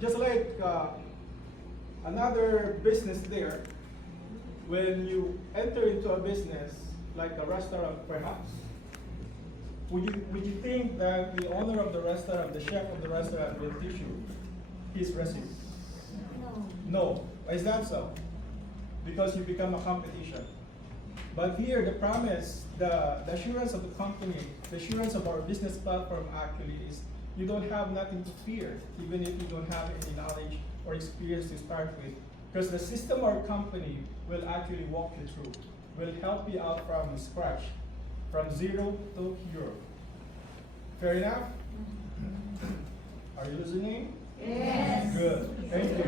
Just like another business there, when you enter into a business like a restaurant perhaps, would you think that the owner of the restaurant, the chef of the restaurant will teach you his recipe? No. No. Why is that so? Because you become a competition. But here the promise, the assurance of the company, the assurance of our business platform actually is you don't have nothing to fear, even if you don't have any knowledge or experience to start with. Because the system or company will actually walk you through, will help you out from scratch, from zero to hero. Fair enough? Are you listening? Yes. Good. Thank you.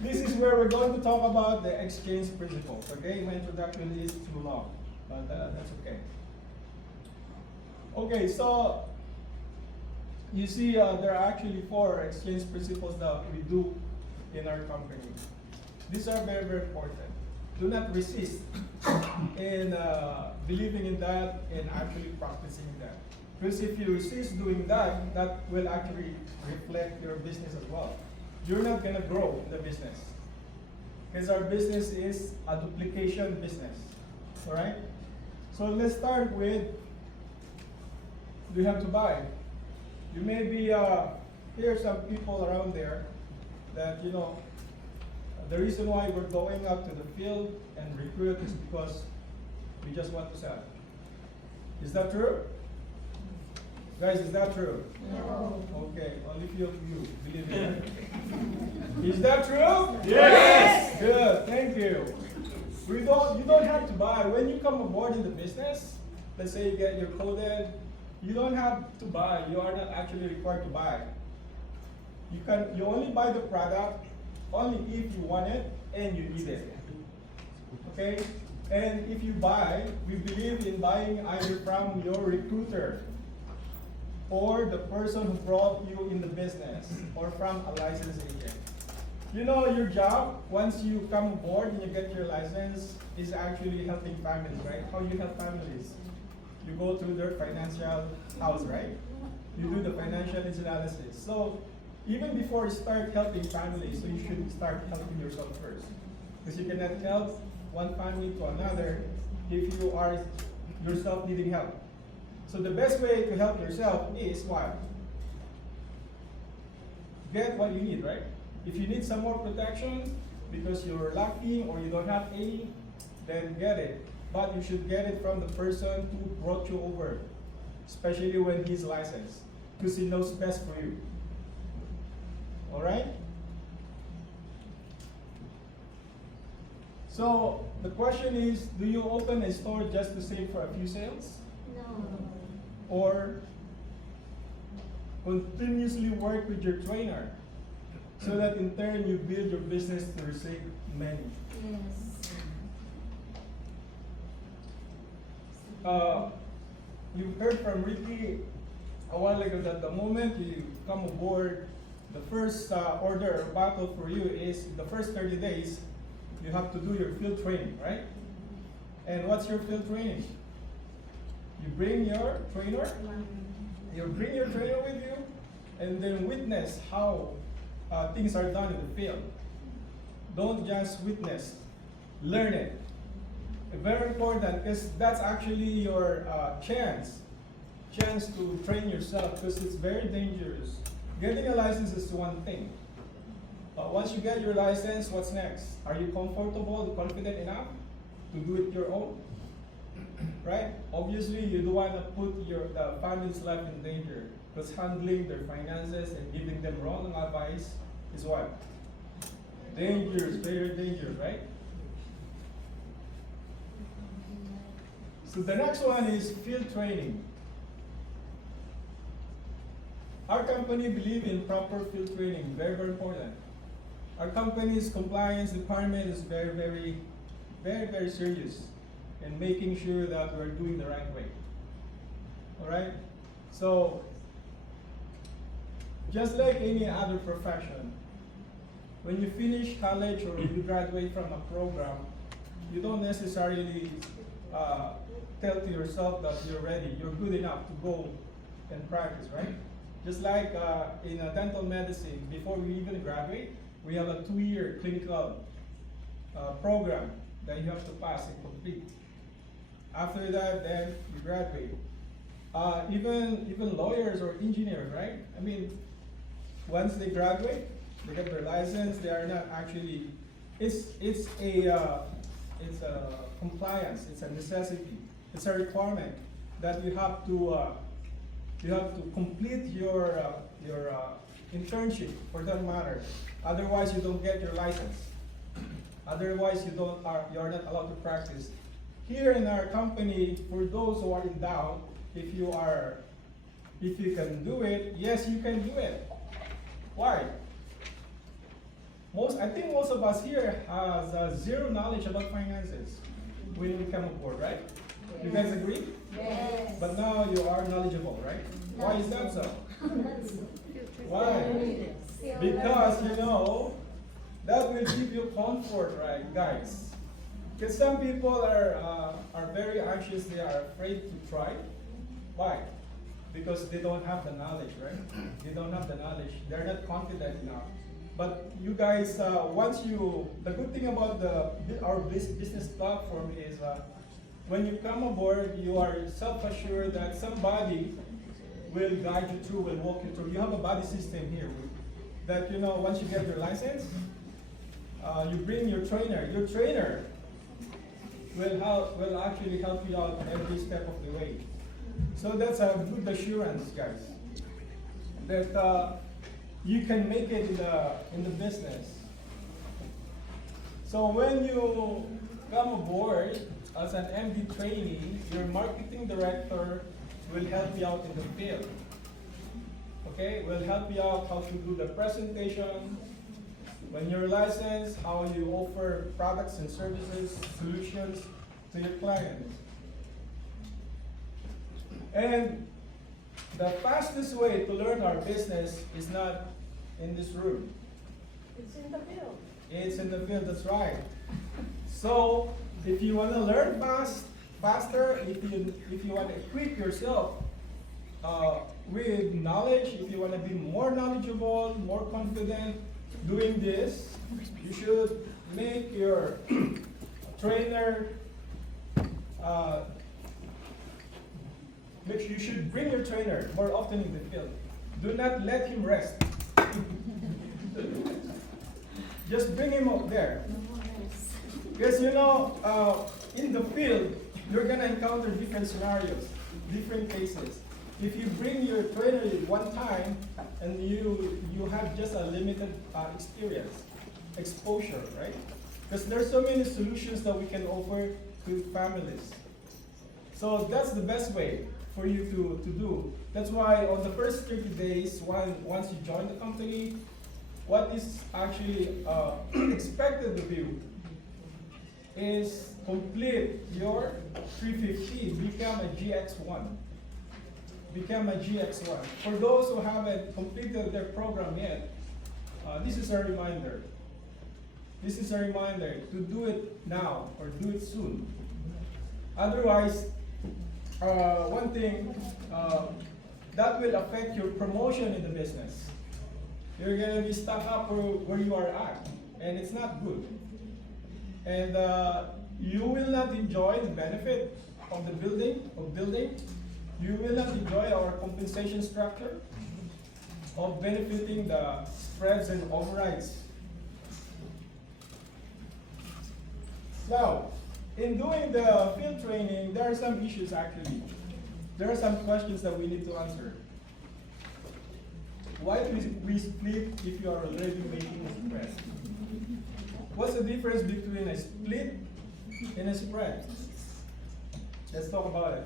This is where we're going to talk about the exchange principles. Okay, my introduction is too long, but that's okay. Okay, so you see, there are actually 4 exchange principles that we do in our company. These are very, very important. Do not resist in believing in that and actually practicing that. Because if you resist doing that, that will actually reflect your business as well. You're not going to grow in the business. Because our business is a duplication business. All right? So let's start with, do you have to buy? You may be, here are some people around there that, you know, the reason why we're going out to the field and recruit is because we just want to sell. Is that true? Guys, is that true? No. Okay, only few of you believe in it. Is that true? Yes! Good, thank you. You don't have to buy. When you come aboard in the business, let's say you get your coded, you don't have to buy. You are not actually required to buy. You only buy the product only if you want it and you need it. Okay? And if you buy, we believe in buying either from your recruiter or the person who brought you in the business or from a licensed agent. You know, your job, once you come aboard and you get your license, is actually helping families, right? How you help families? You go through their financial house, right? You do the financial analysis. So even before you start helping families, so you should start helping yourself first. Because you cannot help one family to another if you are yourself needing help. So the best way to help yourself is what? Get what you need, right? If you need some more protection because you're lacking or you don't have any, then get it. But you should get it from the person who brought you over, especially when he's licensed, because he knows best for you. All right? So the question is, do you open a store just to save for a few sales? No. Or continuously work with your trainer so that in turn you build your business to receive many? Yes. You heard from Ricky a while ago that the moment you come aboard, the first order or battle for you is the first 30 days, you have to do your field training, right? And what's your field training? You bring your trainer, with you, and then witness how things are done in the field. Don't just witness, learn it. Very important, because that's actually your chance to train yourself, because it's very dangerous. Getting a license is one thing. Once you get your license, what's next? Are you comfortable, confident enough to do it your own? Right? Obviously, you don't want to put the family's life in danger, because handling their finances and giving them wrong advice is what? Dangerous, very dangerous, right? So the next one is field training. Our company believes in proper field training, very, very important. Our company's compliance department is very, very, very, very serious in making sure that we're doing the right way. All right? So, just like any other profession, when you finish college or you graduate from a program, you don't necessarily tell to yourself that you're ready, you're good enough to go and practice, right? Just like in dental medicine, before we even graduate, we have a 2-year clinical program that you have to pass and complete. After that, then you graduate. Even lawyers or engineers, right? I mean, once they graduate, they get their license. They are not actually. It's a compliance. It's a necessity. It's a requirement that you have to complete your internship for that matter. Otherwise, you don't get your license. Otherwise, you are not allowed to practice. Here in our company, for those who are in doubt, if you can do it, yes, you can do it. Why? I think most of us here has zero knowledge about finances when we come aboard, right? You guys agree? Yes. But now you are knowledgeable, right? Why is that so? Why? Because that will give you comfort, right, guys? Because some people are very anxious. They are afraid to try. Why? Because they don't have the knowledge, right? They don't have the knowledge. They're not confident enough. But you guys, the good thing about our business platform is when you come aboard, you are self-assured that somebody will guide you through, will walk you through. You have a body system here that, once you get your license, you bring your trainer. Your trainer will actually help you out every step of the way. So that's a good assurance, guys, that you can make it in the business. So when you come aboard as an MD trainee, your marketing director will help you out in the field. Okay, will help you out how to do the presentation. When you're licensed, how you offer products and services, solutions to your clients. And the fastest way to learn our business is not in this room. It's in the field. It's in the field, that's right. So, if you want to learn faster, if you want to equip yourself with knowledge, if you want to be more knowledgeable, more confident doing this, you should make your trainer, you should bring your trainer more often in the field. Do not let him rest. Just bring him up there. Because in the field, you're going to encounter different scenarios, different cases. If you bring your trainer one time and you have just a limited experience, exposure, right? Because there's so many solutions that we can offer to families. So that's the best way for you to do. That's why on the first 30 days, once you join the company, what is actually expected of you is complete your 350, become a GX1. Become a GX1. For those who haven't completed their program yet, this is a reminder. This is a reminder to do it now or do it soon. Otherwise, one thing that will affect your promotion in the business. You're going to be stuck up where you are at, and it's not good. And you will not enjoy the benefit of the building. You will not enjoy our compensation structure of benefiting the spreads and overrides. Now, in doing the field training, there are some issues actually. There are some questions that we need to answer. Why do we split if you are already making a spread? What's the difference between a split and a spread? Let's talk about it.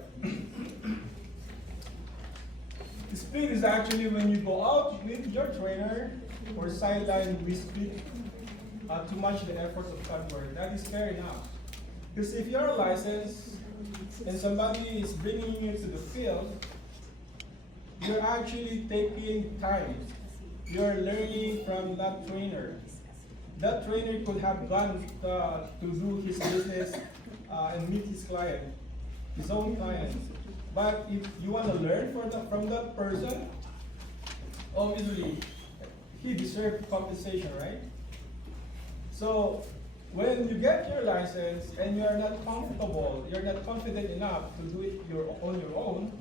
The split is actually when you go out with your trainer or sideline, we split too much the effort of that work. That is fair enough. Because if you're licensed and somebody is bringing you to the field, you're actually taking time. You're learning from that trainer. That trainer could have gone to do his business and meet his client, his own client. But if you want to learn from that person, obviously he deserves compensation, right? So when you get your license and you are not comfortable, you're not confident enough to do it on your own,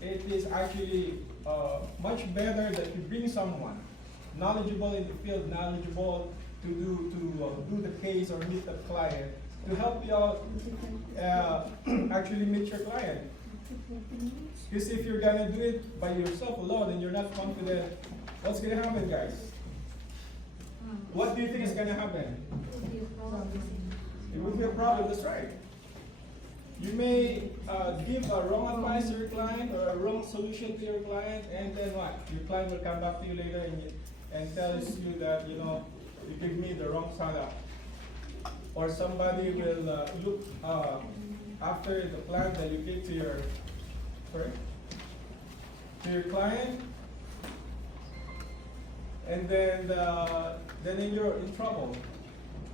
it is actually much better that you bring someone knowledgeable in the field, knowledgeable to do the case or meet the client, to help you out actually meet your client. Because if you're gonna do it by yourself alone and you're not confident, what's gonna happen, guys? What do you think is gonna happen? It would be a problem, that's right. You may give a wrong advice to your client or a wrong solution to your client, and then what? Your client will come back to you later and tells you that, you know, you gave me the wrong setup. Or somebody will look after the plan that you gave to your, to your client, and then you're in trouble,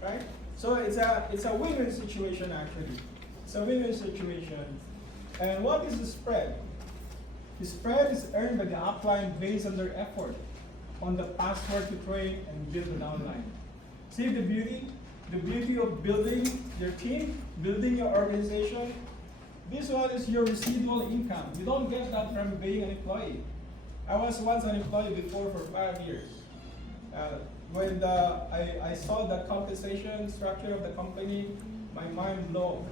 right? So it's a win-win situation actually. It's a win-win situation. And what is the spread? The spread is earned by the upline based on their effort, on the past work to train and build an outline. See the beauty? The beauty of building your team, building your organization. This one is your residual income. You don't get that from being an employee. I was once an employee before for 5 years. When I saw the compensation structure of the company, my mind blown.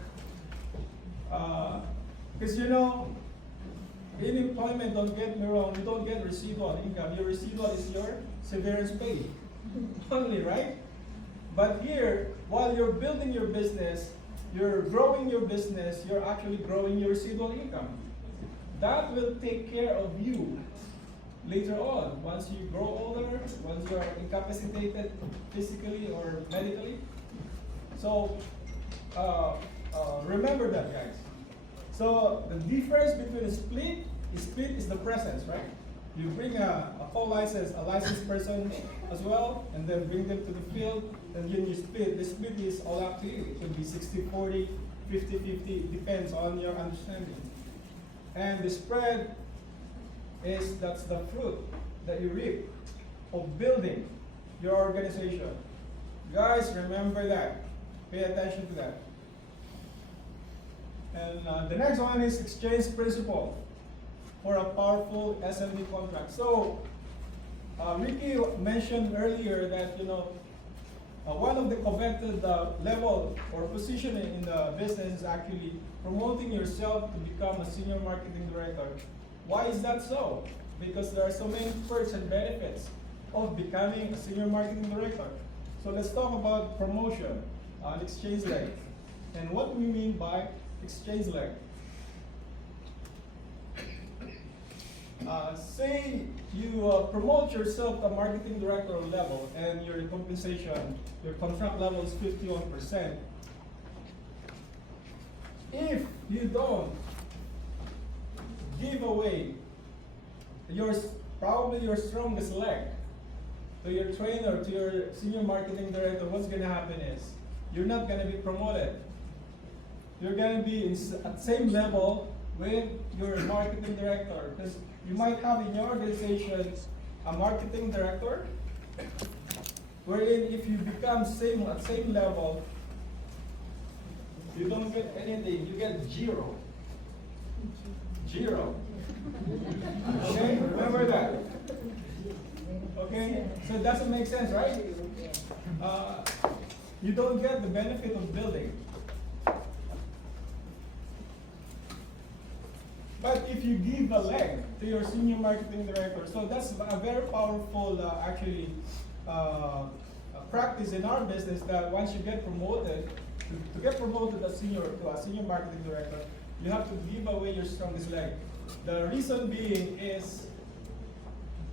Because you know, in employment, don't get me wrong, you don't get residual income. Your residual is your severance pay only, right? But here, while you're building your business, you're growing your business, you're actually growing your residual income. That will take care of you later on, once you grow older, once you're incapacitated physically or medically. So remember that, guys. So the difference between a split is the presence, right? You bring a full license, a licensed person as well, and then bring them to the field, and then you split. The split is all up to you. It could be 60-40, 50-50, depends on your understanding. And the spread that's the fruit that you reap of building your organization. Guys, remember that. Pay attention to that. And the next one is exchange principle for a powerful SME contract. So, Ricky mentioned earlier that, you know, one of the coveted level or position in the business is actually promoting yourself to become a senior marketing director. Why is that so? Because there are so many perks and benefits of becoming a senior marketing director. So let's talk about promotion, exchange leg. And what we mean by exchange leg. Say you promote yourself to marketing director level and your compensation, your contract level is 51%. If you don't give away probably your strongest leg to your trainer, to your senior marketing director, what's going to happen is you're not going to be promoted. You're going to be at the same level with your marketing director, because you might have in your organization a marketing director, wherein if you become at same level, you don't get anything, you get zero. Zero. Okay, remember that. Okay, so it doesn't make sense, right? You don't get the benefit of building. But if you give a leg to your senior marketing director, so that's a very powerful, actually, practice in our business, that once you get promoted, to get promoted to a senior marketing director, you have to give away your strongest leg. The reason being is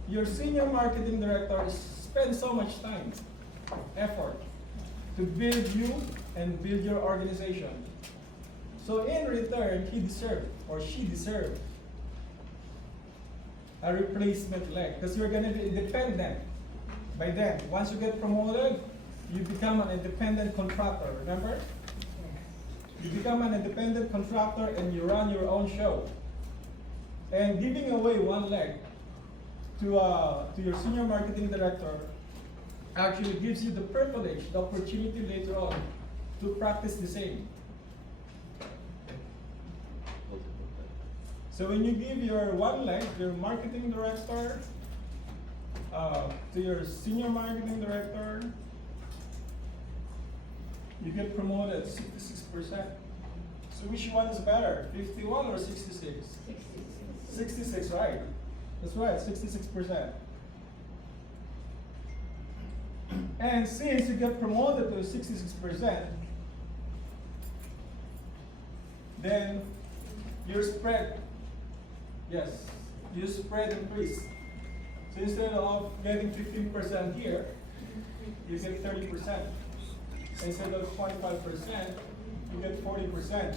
your senior marketing director spends so much time, effort to build you and build your organization. So in return, he deserved or she deserved a replacement leg, because you're going to be independent by then. Once you get promoted, you become an independent contractor, remember? You become an independent contractor and you run your own show. And giving away one leg to your senior marketing director actually gives you the privilege, the opportunity later on to practice the same. So when you give your one leg, your marketing director, to your senior marketing director, you get promoted 66%. So which one is better, 51 or 66? 66, right? That's right, 66%. And since you get promoted to 66%, then your spread, yes, your spread increase. So instead of getting 15% here, you get 30%. Instead of 25%, you get 40%.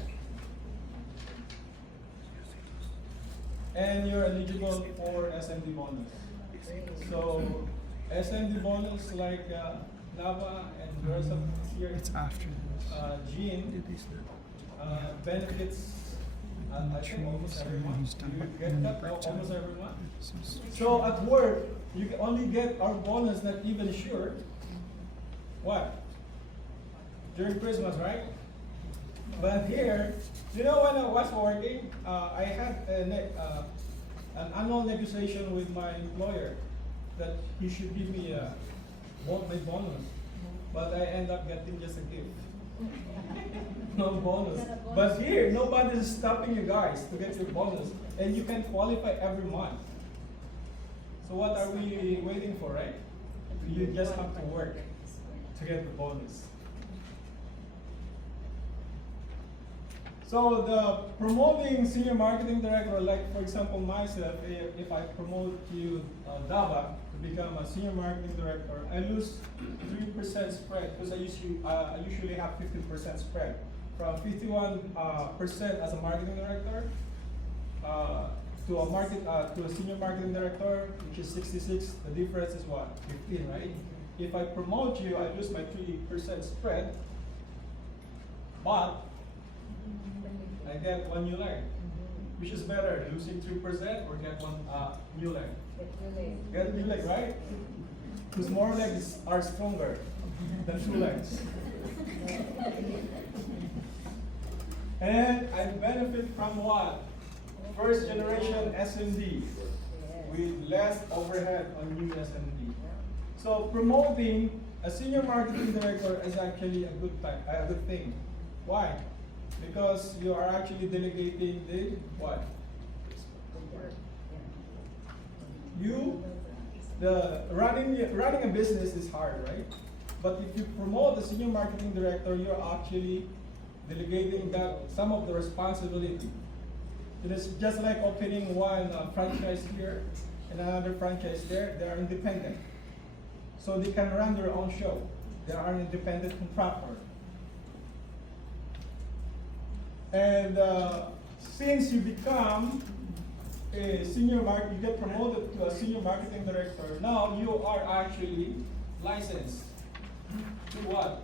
And you're eligible for SMD bonus. So SMD bonus like Nava and the rest of this year, It's after this. Gene, benefits I think almost every Who's month. done You what get in the that breakdown. almost every month. So So at work, you can only get our bonus not even sure. What? During Christmas, right? But here, you know when I was working, I had an annual negotiation with my employer that he should give me my bonus. But I end up getting just a gift. No bonus. But here, nobody is stopping you guys to get your bonus. And you can qualify every month. So what are we waiting for, right? You just have to work to get the bonus. So the promoting senior marketing director, like for example myself, if I promote you Dava to become a senior marketing director, I lose 3% spread because I usually have 15% spread from 51% as a marketing director to a senior marketing director, which is 66. The difference is what? 15, right? If I promote you, I lose my 3% spread, but I get one new leg. Which is better, losing 3% or get one new leg? Get a new leg, right? Because more legs are stronger than two legs. And I benefit from what? First generation SMD with less overhead on new SMD. So promoting a senior marketing director is actually a good thing. Why? Because you are actually delegating the what? Running a business is hard, right? But if you promote the senior marketing director, you're actually delegating some of the responsibility. It is just like opening one franchise here and another franchise there. They are independent, so they can run their own show. They are an independent contractor. And since you become a you get promoted to a senior marketing director, now you are actually licensed to what?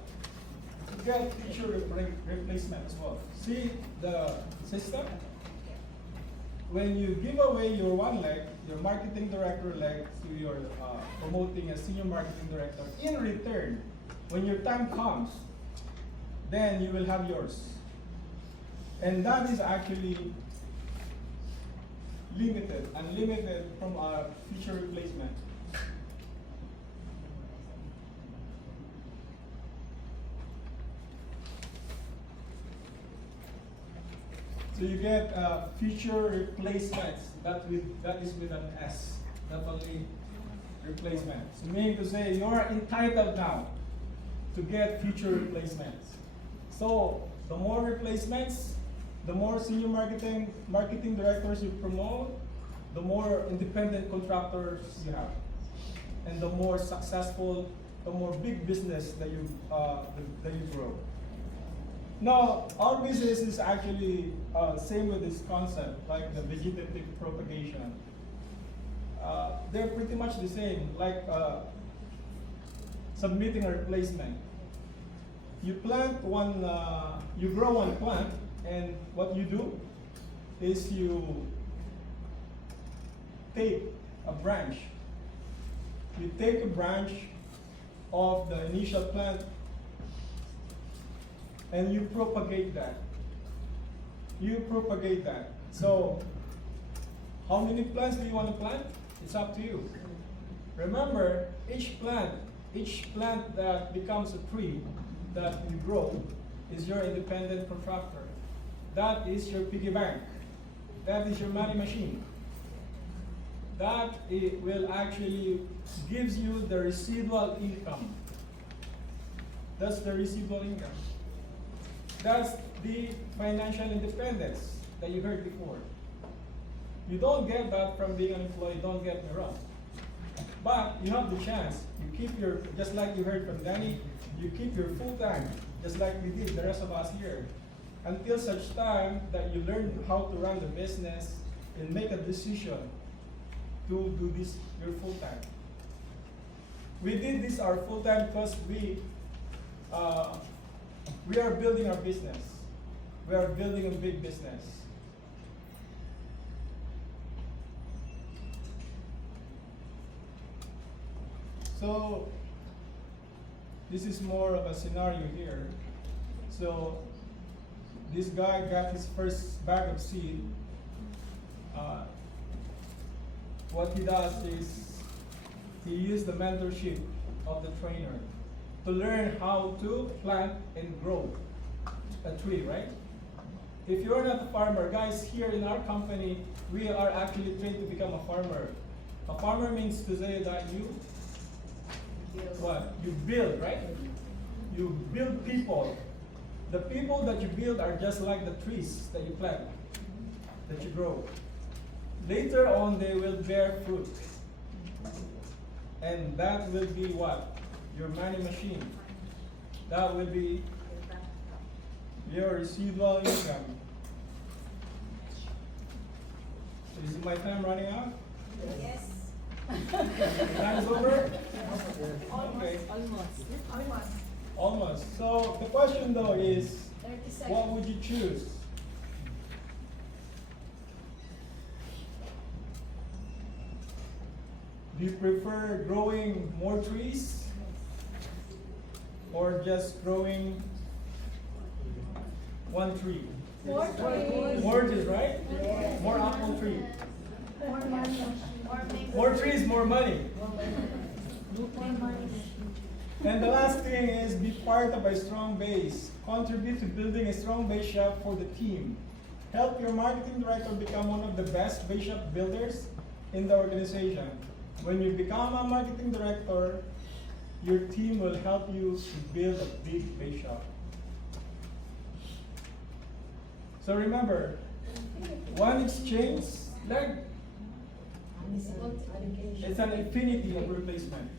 To get feature replacement as well. See the system? When you give away your one leg, your marketing director leg to your promoting a senior marketing director, in return, when your time comes, then you will have yours. And that is actually unlimited from our feature replacement. So you get feature replacements. That is with an S, not only replacement. So meaning to say you are entitled now to get future replacements. So the more replacements, the more senior marketing directors you promote, the more independent contractors you have, and the more successful, the more big business that you grow. Now, our business is actually same with this concept, like the vegetative propagation. They're pretty much the same, like submitting a replacement. You plant one, you grow one plant, and what you do is you tape a branch. You take a branch of the initial plant and you propagate that. You propagate that. So, how many plants do you want to plant? It's up to you. Remember, each plant that becomes a tree that you grow is your independent contractor. That is your piggy bank. That is your money machine. That it will actually gives you the residual income. That's the residual income. That's the financial independence that you heard before. You don't get that from being unemployed, don't get me wrong. But you have the chance. You keep your, just like you heard from Danny, you keep your full time, just like we did, the rest of us here, until such time that you learn how to run the business and make a decision to do this your full time. We did this our full time because we are building our business. We are building a big business. So this is more of a scenario here. So this guy got his first bag of seed. What he does is he used the mentorship of the trainer to learn how to plant and grow a tree, right? If you're not a farmer, guys, here in our company, we are actually trained to become a farmer. A farmer means to say that you what? You build, right? You build people. The people that you build are just like the trees that you plant, that you grow. Later on, they will bear fruit. And that will be what? Your money machine. That will be your residual income. Is my time running out? Yes. Time's over? Okay. Almost. So the question though is, 30 seconds. what would you choose? Do you prefer growing more trees or just growing one tree? More trees. More trees, right? Yes. More apple tree. More money. More trees, more money. More money. And the last thing is be part of a strong base. Contribute to building a strong base shop for the team. Help your marketing director become one of the best base shop builders in the organization. When you become a marketing director, your team will help you to build a big base shop. So remember, one exchange, like it's an infinity of replacement.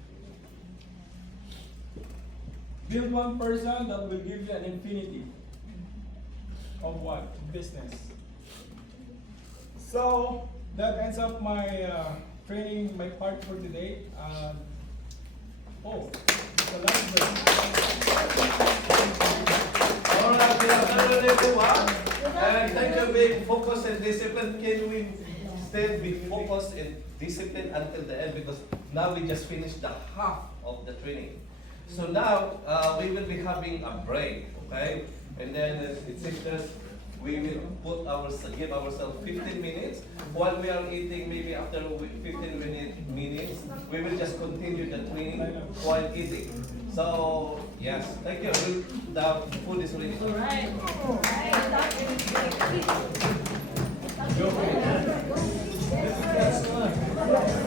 Build one person that will give you an infinity of what? Business. So that ends up my training, my part for today. It's a last break. Alright, good afternoon everyone. And thank you for being focused and disciplined. Can we instead be focused and disciplined until the end? Because now we just finished the half of the training. So now we will be having a break, okay? And then it seems that we will give ourselves 15 minutes. While we are eating, maybe after 15 minutes, we will just continue the training while eating. So, yes, thank you. The food is ready. All right. Go for it.